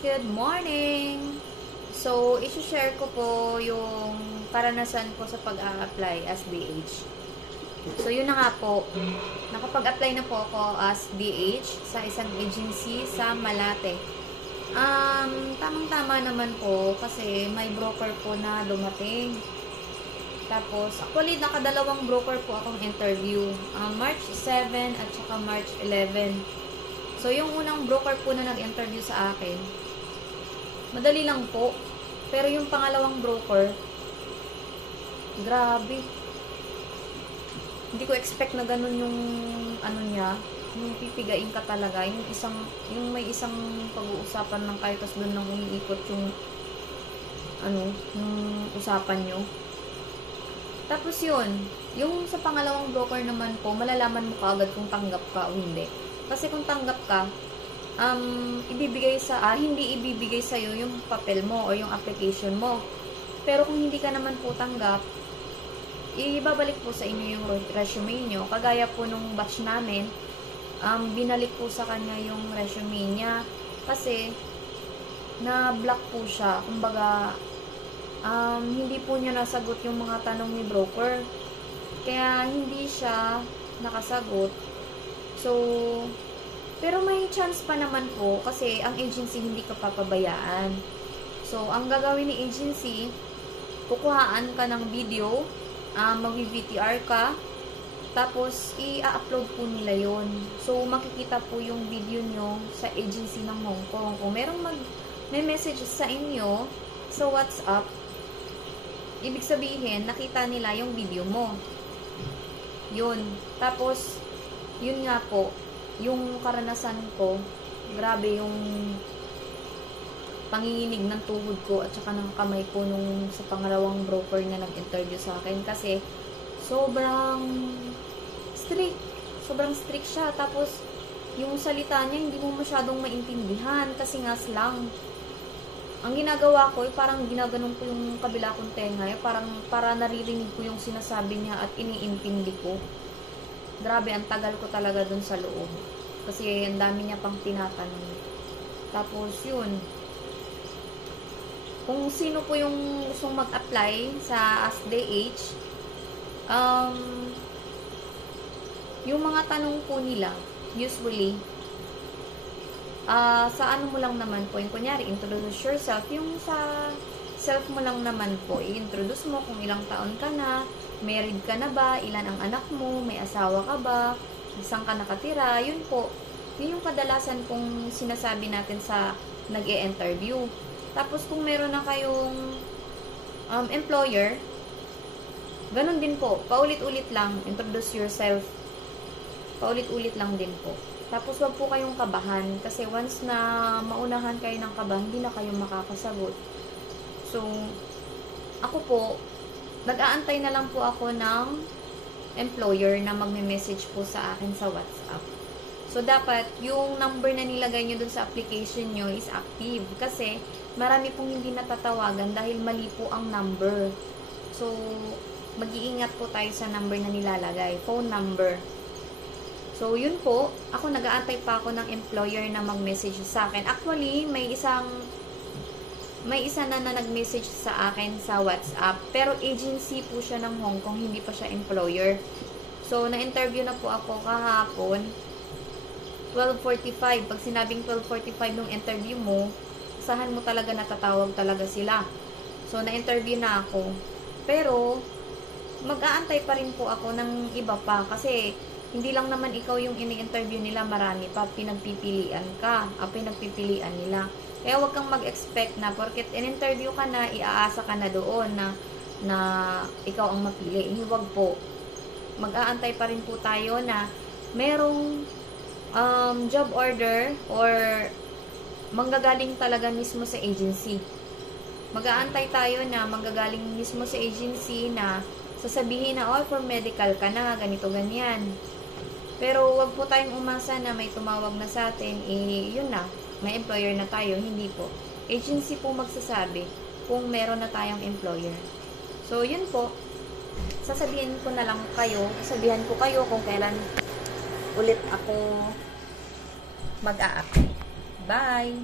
Good morning! So, isi-share ko po yung karanasan ko sa pag-a-apply as DH. So, yun na nga po. Nakapag-apply na po ako as DH sa isang agency sa Malate. Tamang-tama naman po kasi may broker po na dumating. Tapos, actually, nakadalawang broker po akong interview. March 7 at saka March 11. So, yung unang broker po na nag-interview sa akin, madali lang po. Pero yung pangalawang broker, grabe. Hindi ko expect na ganun yung ano niya, yung pipigain ka talaga. Yung may isang pag-uusapan ng kayo, tapos doon lang umiikot yung yung usapan nyo. Tapos yun, yung sa pangalawang broker naman po, malalaman mo kaagad kung tanggap ka o hindi. Kasi kung tanggap ka, hindi ibibigay sa'yo yung papel mo o yung application mo. Pero kung hindi ka naman po tanggap, ibabalik po sa inyo yung resume nyo. Kagaya po nung batch namin, binalik po sa kanya yung resume niya. Kasi, na-block po siya. Kumbaga, hindi po niya nasagot yung mga tanong ni broker. Kaya, hindi siya nakasagot. So, pero may chance pa naman po kasi ang agency hindi ka papabayaan. So, ang gagawin ni agency, kukuhaan ka ng video, mag-VTR ka, tapos i-upload po nila yon. So, makikita po yung video nyo sa agency ng Hong Kong. Kung may message sa inyo sa WhatsApp, ibig sabihin, nakita nila yung video mo. Yun. Tapos, yun nga po, yung karanasan ko, grabe yung panginginig ng tuhod ko at saka ng kamay ko nung sa pangalawang broker na nag-interview sa akin kasi sobrang strict siya. Tapos, yung salita niya, hindi mo masyadong maintindihan kasi nga slang. Ang ginagawa ko, parang ginaganon ko yung kabila kong tenga, para naririnig ko yung sinasabi niya at iniintindi ko. Grabe, ang tagal ko talaga dun sa loob. Kasi ang dami niya pang tinatanong. Tapos, yun. Kung sino po yung gustong mag-apply sa ASDH, yung mga tanong po nila, usually, sa ano mo lang naman po, yung kunyari, introduce yourself, yung sa self mo lang naman po, i-introduce mo kung ilang taon ka na, married ka na ba, ilan ang anak mo, may asawa ka ba, saan ka nakatira, yun po. Yun yung kadalasan kung sinasabi natin sa nag-e-interview. Tapos kung meron na kayong employer, ganun din po, paulit-ulit lang, introduce yourself, paulit-ulit lang din po. Tapos wag po kayong kabahan, kasi once na maunahan kayo ng kabahan, hindi na kayo makakasagot. So, ako po, nag-aantay na lang po ako ng employer na magme-message po sa akin sa WhatsApp. So, dapat yung number na nilagay nyo dun sa application nyo is active. Kasi, marami pong hindi natatawagan dahil mali po ang number. So, mag-iingat po tayo sa number na nilalagay. Phone number. So, yun po. Ako, nag-aantay pa ako ng employer na mag-message sa akin. Actually, may isa na nag-message sa akin sa WhatsApp. Pero agency po siya ng Hong Kong, hindi pa siya employer. So, na-interview na po ako kahapon, 12:45. Pag sinabing 12:45 nung interview mo, asahan mo talaga natatawag talaga sila. So, na-interview na ako. Pero, mag-aantay pa rin po ako ng iba pa. Kasi, hindi lang naman ikaw yung ini-interview nila, marami pa. Pinagpipilian nila. Kaya huwag kang mag-expect na porket in-interview ka na, iaasa ka na doon na ikaw ang mapili. Huwag po. Mag-aantay pa rin po tayo na merong job order or manggagaling talaga mismo sa agency. Mag-aantay tayo na manggagaling mismo sa agency na sasabihin na, for medical ka na, ganito, ganyan. Pero wag po tayong umasa na may tumawag na sa atin, yun na, may employer na tayo. Hindi po. Agency po magsasabi kung meron na tayong employer. So, yun po. Sasabihan ko kayo kung kailan ulit ako mag-a-apply. Bye!